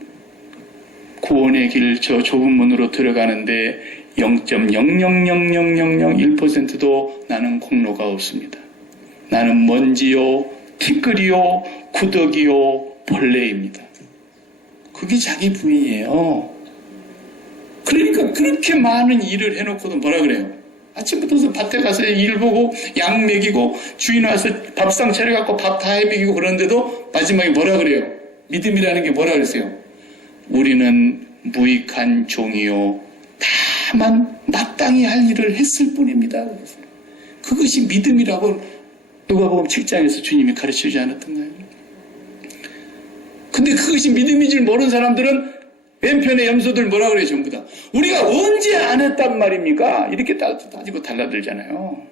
구원의 길 저 좁은 문으로 들어가는데 0.0000001%도 나는 공로가 없습니다. 나는 먼지요, 티끌이요, 구더기요, 벌레입니다. 그게 자기 부인이에요. 그러니까 그렇게 많은 일을 해놓고도 뭐라 그래요? 아침부터 밭에 가서 일 보고 양 먹이고 주인 와서 밥상 차려갖고 밥 다 해먹이고 그런데도 마지막에 뭐라 그래요? 믿음이라는 게 뭐라 그랬어요? 우리는 무익한 종이요. 다만 마땅히 할 일을 했을 뿐입니다. 그것이 믿음이라고 누가복음 7장에서 주님이 가르치지 않았던가요? 근데 그것이 믿음인 줄 모르는 사람들은 왼편의 염소들 뭐라 그래요? 전부 다. 우리가 언제 안 했단 말입니까? 이렇게 따지고 달라들잖아요.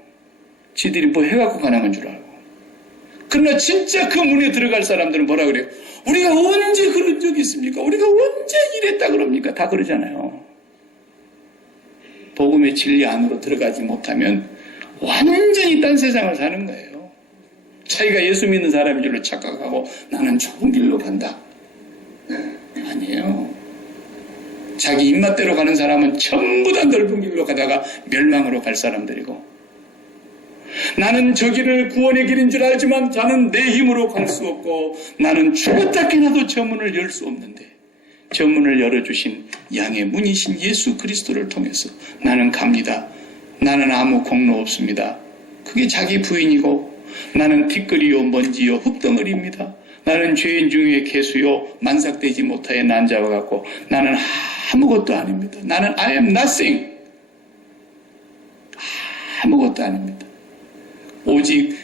지들이 뭐 해갖고 가는 건 줄 알고. 그러나 진짜 그 문에 들어갈 사람들은 뭐라 그래요? 우리가 언제 그런 적이 있습니까? 우리가 언제 이랬다 그럽니까? 다 그러잖아요. 복음의 진리 안으로 들어가지 못하면 완전히 딴 세상을 사는 거예요. 자기가 예수 믿는 사람인 줄로 착각하고 나는 좁은 길로 간다. 아니에요. 자기 입맛대로 가는 사람은 전부 다 넓은 길로 가다가 멸망으로 갈 사람들이고 나는 저 길을 구원의 길인 줄 알지만 나는 내 힘으로 갈 수 없고 나는 죽었다 깨나도 저 문을 열 수 없는데 저 문을 열어주신 양의 문이신 예수 그리스도를 통해서 나는 갑니다. 나는 아무 공로 없습니다. 그게 자기 부인이고 나는 티끌이요 먼지요 흙덩어리입니다. 나는 죄인 중에 개수요 만삭되지 못하여 난자와 같고 나는 아무것도 아닙니다. 나는 I am nothing. 아무것도 아닙니다. 오직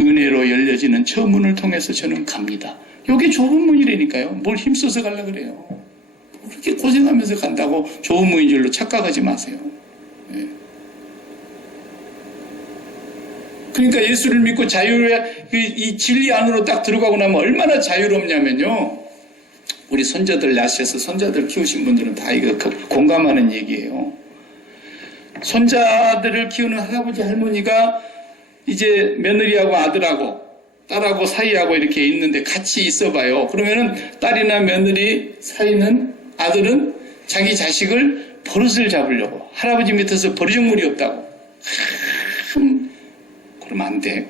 은혜로 열려지는 저 문을 통해서 저는 갑니다. 이게 좁은 문이라니까요. 뭘 힘써서 가려고 그래요. 그렇게 고생하면서 간다고 좁은 문인 줄로 착각하지 마세요. 네. 그러니까 예수를 믿고 이 진리 안으로 딱 들어가고 나면 얼마나 자유롭냐면요. 우리 손자들 낳으셔서 손자들 키우신 분들은 다 이거 공감하는 얘기예요. 손자들을 키우는 할아버지 할머니가 이제 며느리하고 아들하고 딸하고 사이하고 이렇게 있는데 같이 있어봐요. 그러면은 딸이나 며느리 사이는 아들은 자기 자식을 버릇을 잡으려고 할아버지 밑에서 버르장물이 없다고 그러면 안 돼.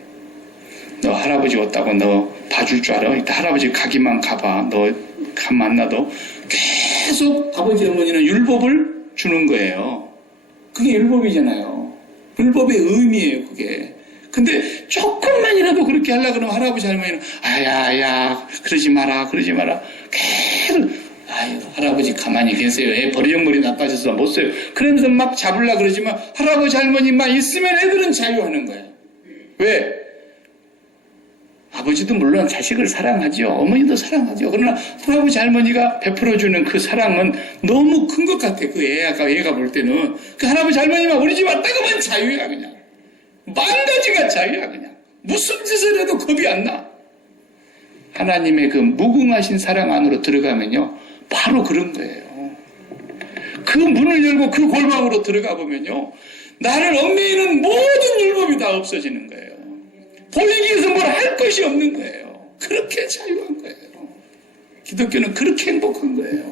너 할아버지 없다고 너 봐줄 줄 알아? 이따 할아버지 가기만 가봐. 너 가만 놔도 계속 아버지 어머니는 율법을 주는 거예요. 그게 율법이잖아요. 율법의 의미예요. 그게. 근데 조금만이라도 그렇게 하려고 그러면 할아버지 할머니는 아야 그러지 마라 계속 아유 할아버지 가만히 계세요. 애 버리장물이 나빠져서 못 써요. 그러면서 막 잡으려고 그러지만 할아버지 할머니만 있으면 애들은 자유하는 거예요. 왜? 아버지도 물론 자식을 사랑하죠. 어머니도 사랑하죠. 그러나 할아버지 할머니가 베풀어주는 그 사랑은 너무 큰 것 같아. 그 애가 볼 때는 그 할아버지 할머니만 우리 집 왔다 그러면 자유야 그냥. 만 가지가 자유야 그냥. 무슨 짓을 해도 겁이 안 나. 하나님의 그 무궁하신 사랑 안으로 들어가면요 바로 그런 거예요. 그 문을 열고 그 골방으로 들어가 보면요 나를 얽매이는 모든 율법이 다 없어지는 거예요. 보이기 위해서 뭘 할 것이 없는 거예요. 그렇게 자유한 거예요. 기독교는 그렇게 행복한 거예요.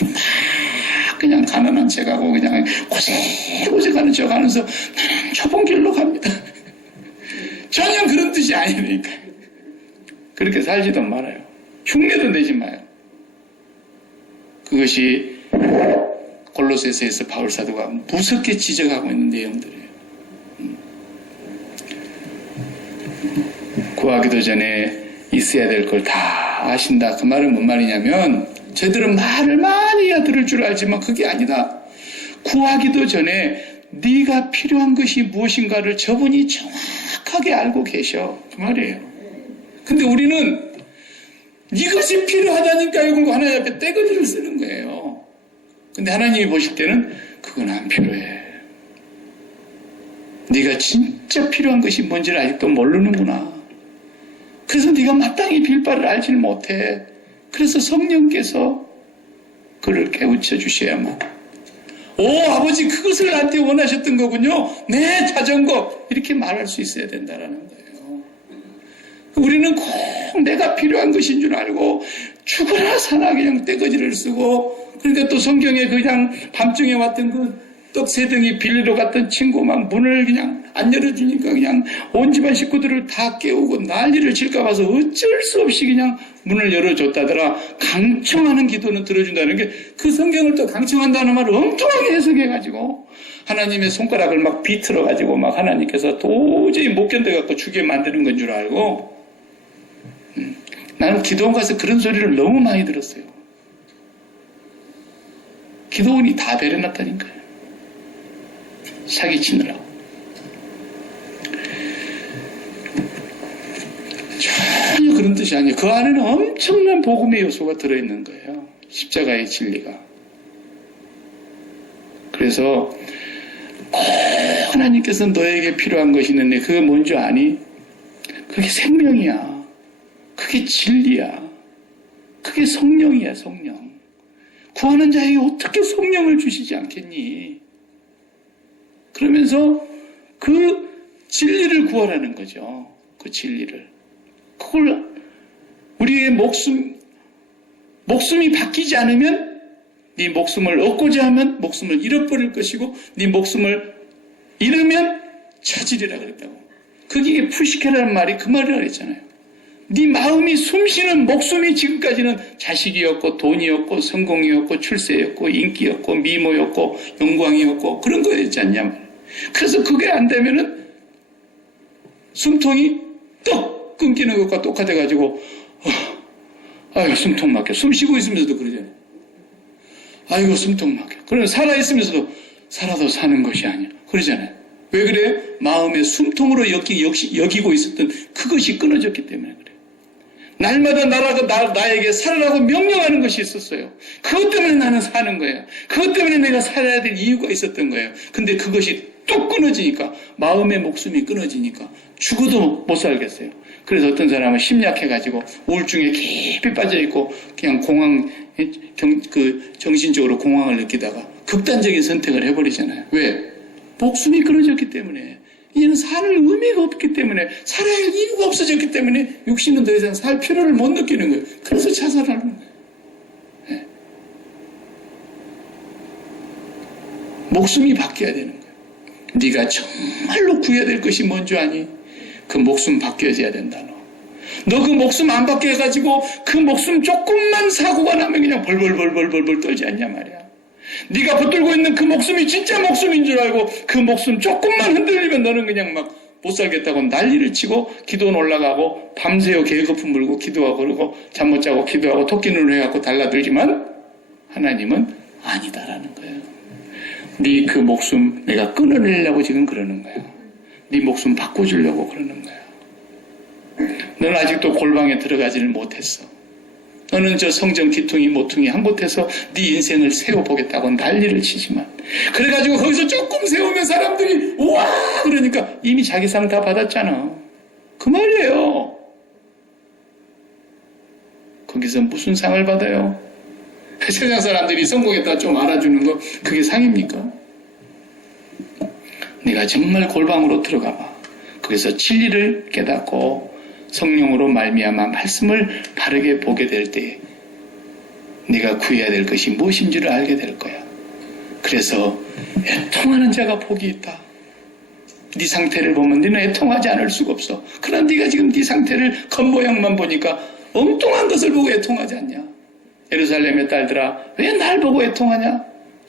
막 그냥 가난한 척하고 그냥 고생하는 척 하면서 나는 좁은 길로 갑니다. 뜻이 아니니까. 그렇게 살지도 말아요. 흉내도 내지 마요. 그것이 골로새서에서 바울 사도가 무섭게 지적하고 있는 내용들이에요. 구하기도 전에 있어야 될 걸 다 아신다. 그 말은 뭔 말이냐면 저희들은 말을 많이 해야 들을 줄 알지만 그게 아니다. 구하기도 전에 네가 필요한 것이 무엇인가를 저분이 정확하게 알고 계셔. 그 말이에요. 근데 우리는 이것이 필요하다니까 이거 하나님 앞에 떼거지를 쓰는 거예요. 근데 하나님이 보실 때는 그건 안 필요해. 네가 진짜 필요한 것이 뭔지를 아직도 모르는구나. 그래서 네가 마땅히 빌 바를 알질 못해. 그래서 성령께서 그를 깨우쳐 주셔야만. 오, 아버지 그것을 나한테 원하셨던 거군요. 네, 자전거. 이렇게 말할 수 있어야 된다라는 거예요. 우리는 꼭 내가 필요한 것인 줄 알고 죽어라 사나 그냥 떼거지를 쓰고, 그러니까 또 성경에 그냥 밤중에 왔던 그 떡 세 덩이 빌리러 갔던 친구 막 문을 그냥 안 열어주니까 그냥 온 집안 식구들을 다 깨우고 난리를 칠까 봐서 어쩔 수 없이 그냥 문을 열어줬다더라. 강청하는 기도는 들어준다는 게 그 성경을 또 강청한다는 말을 엉뚱하게 해석해가지고 하나님의 손가락을 막 비틀어가지고 막 하나님께서 도저히 못 견뎌갖고 죽게 만드는 건 줄 알고. 나는 기도원 가서 그런 소리를 너무 많이 들었어요. 기도원이 다 배려놨다니까요. 사기치느라고. 전혀 그런 뜻이 아니에요. 그 안에는 엄청난 복음의 요소가 들어있는 거예요. 십자가의 진리가. 그래서 꼭 하나님께서 너에게 필요한 것이 있는데 그게 뭔지 아니? 그게 생명이야. 그게 진리야. 그게 성령이야, 성령. 구하는 자에게 어떻게 성령을 주시지 않겠니? 그러면서 그 진리를 구하라는 거죠. 그 진리를. 그걸 우리의 목숨이 바뀌지 않으면 네 목숨을 얻고자 하면 목숨을 잃어버릴 것이고 네 목숨을 잃으면 찾으리라 그랬다고. 그게 푸시케라는 말이 그 말이라고 그랬잖아요. 네 마음이 숨쉬는 목숨이 지금까지는 자식이었고 돈이었고 성공이었고 출세였고 인기였고 미모였고 영광이었고 그런 거였지 않냐 말이에요. 그래서 그게 안 되면은 숨통이 떡 끊기는 것과 똑같아가지고 아이고 숨통 막혀. 숨 쉬고 있으면서도 그러잖아요. 아이고 숨통 막혀. 그러면 살아있으면서도 살아도 사는 것이 아니야. 그러잖아요. 왜 그래요? 마음의 숨통으로 여기고 있었던 그것이 끊어졌기 때문에 그래요. 날마다 나에게 살아라고 명령하는 것이 있었어요. 그것 때문에 나는 사는 거예요. 그것 때문에 내가 살아야 될 이유가 있었던 거예요. 근데 그것이 뚝 끊어지니까 마음의 목숨이 끊어지니까 죽어도 못 살겠어요. 그래서 어떤 사람은 심약해가지고 우울증에 깊이 빠져있고 그냥 정신적으로 공황을 느끼다가 극단적인 선택을 해버리잖아요. 왜? 목숨이 끊어졌기 때문에. 이제는 살 의미가 없기 때문에, 살아야 할 이유가 없어졌기 때문에 육신은 더 이상 살 필요를 못 느끼는 거예요. 그래서 자살하는 거예요. 네. 목숨이 바뀌어야 되는 거예요. 네가 정말로 구해야 될 것이 뭔지 아니? 그 목숨 바뀌어져야 된다. 너 그 목숨 안 바뀌어가지고 그 목숨 조금만 사고가 나면 그냥 벌벌 떨지 않냐 말이야. 네가 붙들고 있는 그 목숨이 진짜 목숨인 줄 알고 그 목숨 조금만 흔들리면 너는 그냥 막 못 살겠다고 난리를 치고 기도는 올라가고 밤새워 개거품 불고 기도하고 그러고 잠 못 자고 기도하고 토끼 눈을 해갖고 달라들지만 하나님은 아니다라는 거예요. 네 그 목숨 내가 끊어내려고 지금 그러는 거야. 네 목숨 바꿔주려고 그러는 거야. 너는 아직도 골방에 들어가지를 못했어. 너는 저 성전 기퉁이 모퉁이 한 곳에서 네 인생을 세워보겠다고 난리를 치지만 그래가지고 거기서 조금 세우면 사람들이 우와 그러니까 이미 자기 상 다 받았잖아. 그 말이에요. 거기서 무슨 상을 받아요? 세상 사람들이 성공했다 좀 알아주는 거 그게 상입니까? 네가 정말 골방으로 들어가봐. 거기서 진리를 깨닫고 성령으로 말미암아 말씀을 바르게 보게 될 때 네가 구해야 될 것이 무엇인지를 알게 될 거야. 그래서 애통하는 자가 복이 있다. 네 상태를 보면 너는 애통하지 않을 수가 없어. 그러나 네가 지금 네 상태를 겉모양만 보니까 엉뚱한 것을 보고 애통하지 않냐? 예루살렘의 딸들아, 왜 날 보고 애통하냐?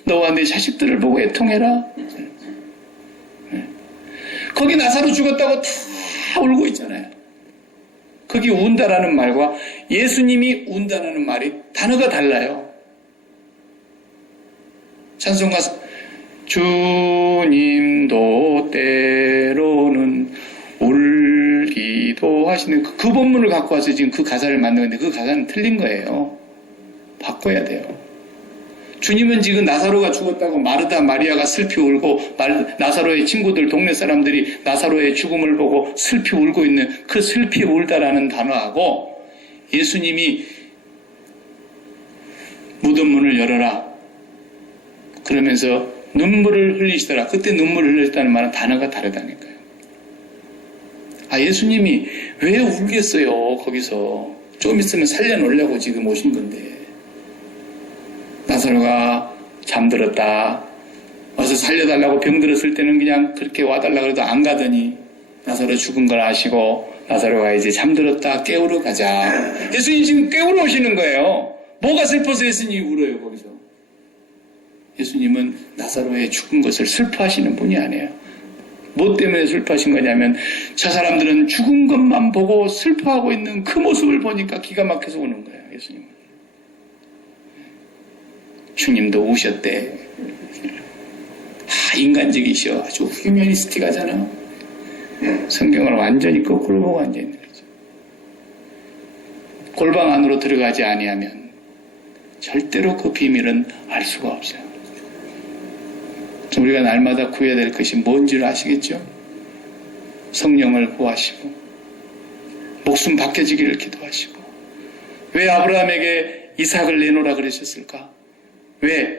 너와 네 자식들을 보고 애통해라. 거기 나사로 죽었다고 다 울고 있잖아요. 거기 운다라는 말과 예수님이 운다라는 말이 단어가 달라요. 찬송가서 주님도 때로는 울기도 하시는 그 본문을 갖고 와서 지금 그 가사를 만드는데 그 가사는 틀린 거예요. 바꿔야 돼요. 주님은 지금 나사로가 죽었다고 마르다 마리아가 슬피 울고 나사로의 친구들 동네 사람들이 나사로의 죽음을 보고 슬피 울고 있는 그 슬피 울다라는 단어하고 예수님이 무덤 문을 열어라 그러면서 눈물을 흘리시더라. 그때 눈물을 흘렸다는 말은 단어가 다르다니까요. 예수님이 왜 울겠어요? 거기서 좀 있으면 살려놓으려고 지금 오신 건데 나사로가 잠들었다. 와서 살려달라고 병들었을 때는 그냥 그렇게 와달라고 해도 안 가더니 나사로 죽은 걸 아시고 나사로가 이제 잠들었다. 깨우러 가자. 예수님 지금 깨우러 오시는 거예요. 뭐가 슬퍼서 예수님이 울어요 거기서. 예수님은 나사로의 죽은 것을 슬퍼하시는 분이 아니에요. 뭐 때문에 슬퍼하신 거냐면 저 사람들은 죽은 것만 보고 슬퍼하고 있는 그 모습을 보니까 기가 막혀서 우는 거예요. 예수님은. 주님도 우셨대. 인간적이셔. 아주 휴머니스틱하잖아. 성경을 완전히 거꾸로 보고 앉아있는 거죠. 골방 안으로 들어가지 아니하면 절대로 그 비밀은 알 수가 없어요. 우리가 날마다 구해야 될 것이 뭔지를 아시겠죠? 성령을 구하시고 목숨 바뀌어지기를 기도하시고 왜 아브라함에게 이삭을 내놓으라 그러셨을까? 왜?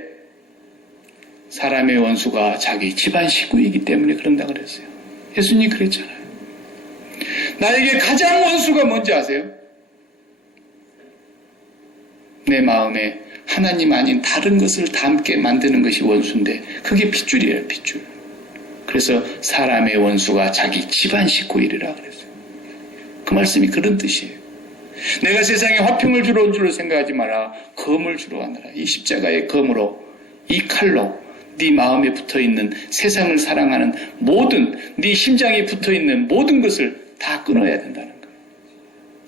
사람의 원수가 자기 집안 식구이기 때문에 그런다 그랬어요. 예수님이 그랬잖아요. 나에게 가장 원수가 뭔지 아세요? 내 마음에 하나님 아닌 다른 것을 담게 만드는 것이 원수인데 그게 핏줄이에요. 핏줄. 그래서 사람의 원수가 자기 집안 식구이리라 그랬어요. 그 말씀이 그런 뜻이에요. 내가 세상에 화평을 주러 온 줄로 생각하지 마라. 검을 주러 왔노라. 이 십자가의 검으로 이 칼로 네 마음에 붙어있는 세상을 사랑하는 모든 네 심장에 붙어있는 모든 것을 다 끊어야 된다는 거예요.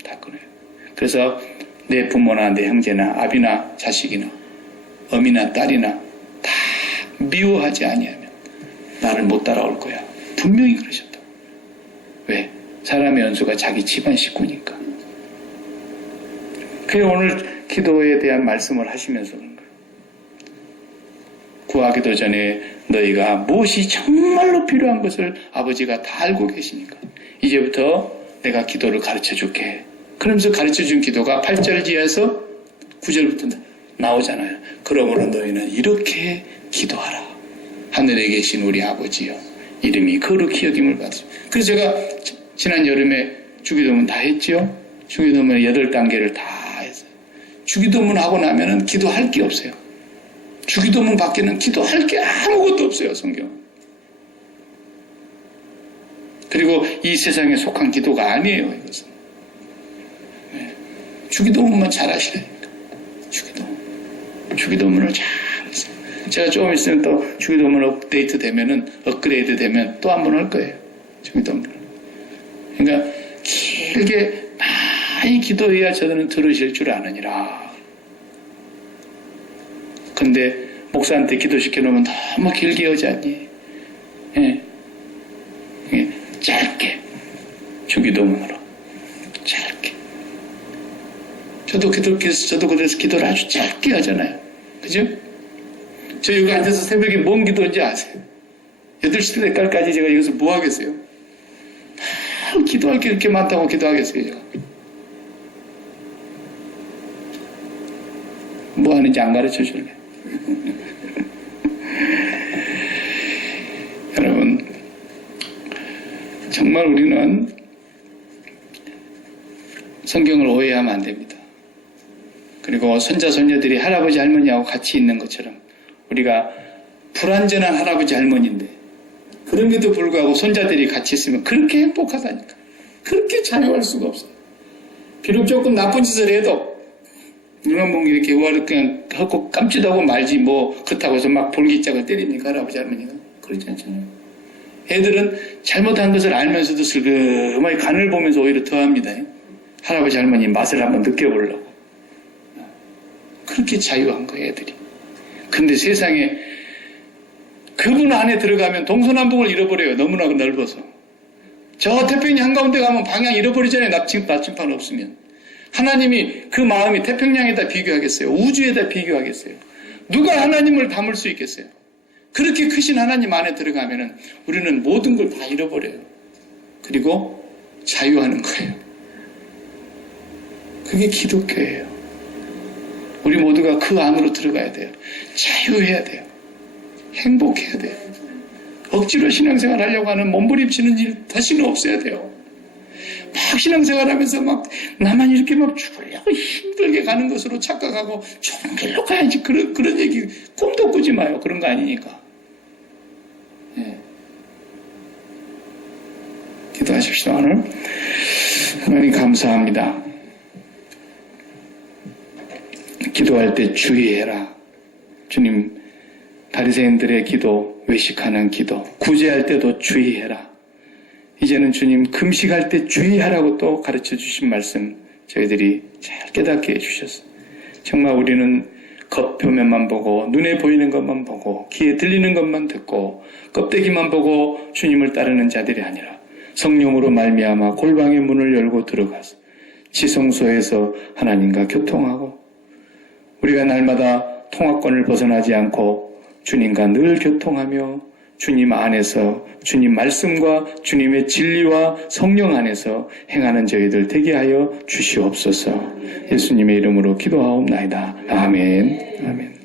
다 끊어야 돼요. 그래서 내 부모나 내 형제나 아비나 자식이나 어미나 딸이나 다 미워하지 아니하면 나를 못 따라올 거야. 분명히 그러셨다. 왜? 사람의 연수가 자기 집안 식구니까. 그래서 오늘 기도에 대한 말씀을 하시면서 그런 거예요. 구하기도 전에 너희가 무엇이 정말로 필요한 것을 아버지가 다 알고 계시니까 이제부터 내가 기도를 가르쳐 줄게. 그러면서 가르쳐준 기도가 8절 뒤에서 9절부터 나오잖아요. 그러므로 너희는 이렇게 기도하라. 하늘에 계신 우리 아버지여 이름이 거룩히 여김을 받으시오. 그래서 제가 지난 여름에 주기도문 다 했죠. 주기도문 8단계를 다 했어요. 주기도문 하고 나면은 기도할 게 없어요. 주기도문 밖에는 기도할 게 아무것도 없어요. 성경. 그리고 이 세상에 속한 기도가 아니에요. 이것은. 주기도문만 잘 하시라니까. 주기도문을 잘 하세요. 제가 조금 있으면 또 주기도문 업데이트 되면은, 업그레이드 되면 또 한 번 할 거예요. 주기도문을. 그러니까 길게 많이 기도해야 저들은 들으실 줄 아느니라. 근데 목사한테 기도시켜 놓으면 너무 길게 하지 않니? 예. 짧게. 주기도문으로. 짧게. 저도 그래서 기도를 아주 짧게 하잖아요. 그죠? 저 여기 앉아서 새벽에 뭔 기도인지 아세요? 8시 때까지 제가 여기서 뭐 하겠어요? 기도할 게 이렇게 많다고 기도하겠어요, 제가. 뭐 하는지 안 가르쳐 줄래? 여러분, 정말 우리는 성경을 오해하면 안 됩니다. 그리고 손자, 손녀들이 할아버지, 할머니하고 같이 있는 것처럼 우리가 불완전한 할아버지, 할머니인데 그 그럼에도 불구하고 손자들이 같이 있으면 그렇게 행복하다니까. 그렇게 자유할 수가 없어요. 비록 조금 나쁜 짓을 해도 누가 뭐 이렇게 그냥 하고 깜찍하고 말지 뭐 그렇다고 해서 막 볼기짝을 때립니까 할아버지 할머니가? 그러지 않잖아요. 애들은 잘못한 것을 알면서도 슬그머니 간을 보면서 오히려 더합니다. 할아버지 할머니 맛을 한번 느껴보려고. 그렇게 자유한 거예요, 애들이. 근데 세상에 그분 안에 들어가면 동서남북을 잃어버려요. 너무나 넓어서. 저 태평양 한가운데 가면 방향 잃어버리잖아요. 나침판 없으면. 하나님이 그 마음이 태평양에다 비교하겠어요? 우주에다 비교하겠어요? 누가 하나님을 담을 수 있겠어요? 그렇게 크신 하나님 안에 들어가면은 우리는 모든 걸 다 잃어버려요. 그리고 자유하는 거예요. 그게 기독교예요. 우리 모두가 그 안으로 들어가야 돼요. 자유해야 돼요. 행복해야 돼요. 억지로 신앙생활 하려고 하는 몸부림치는 일 다시는 없어야 돼요. 막 신앙생활 하면서 막 나만 이렇게 막 죽으려고 힘들게 가는 것으로 착각하고 좋은 길로 가야지. 그런 얘기 꿈도 꾸지 마요. 그런 거 아니니까. 네. 기도하십시오. 오늘 하나님 감사합니다. 기도할 때 주의해라. 주님, 바리새인들의 기도, 외식하는 기도, 구제할 때도 주의해라. 이제는 주님 금식할 때 주의하라고 또 가르쳐 주신 말씀 저희들이 잘 깨닫게 해주셨어요. 정말 우리는 겉표면만 보고 눈에 보이는 것만 보고 귀에 들리는 것만 듣고 껍데기만 보고 주님을 따르는 자들이 아니라 성령으로 말미암아 골방의 문을 열고 들어가서 지성소에서 하나님과 교통하고 우리가 날마다 통화권을 벗어나지 않고 주님과 늘 교통하며 주님 안에서 주님 말씀과 주님의 진리와 성령 안에서 행하는 저희들 되게 하여 주시옵소서. 예수님의 이름으로 기도하옵나이다. 아멘. 아멘.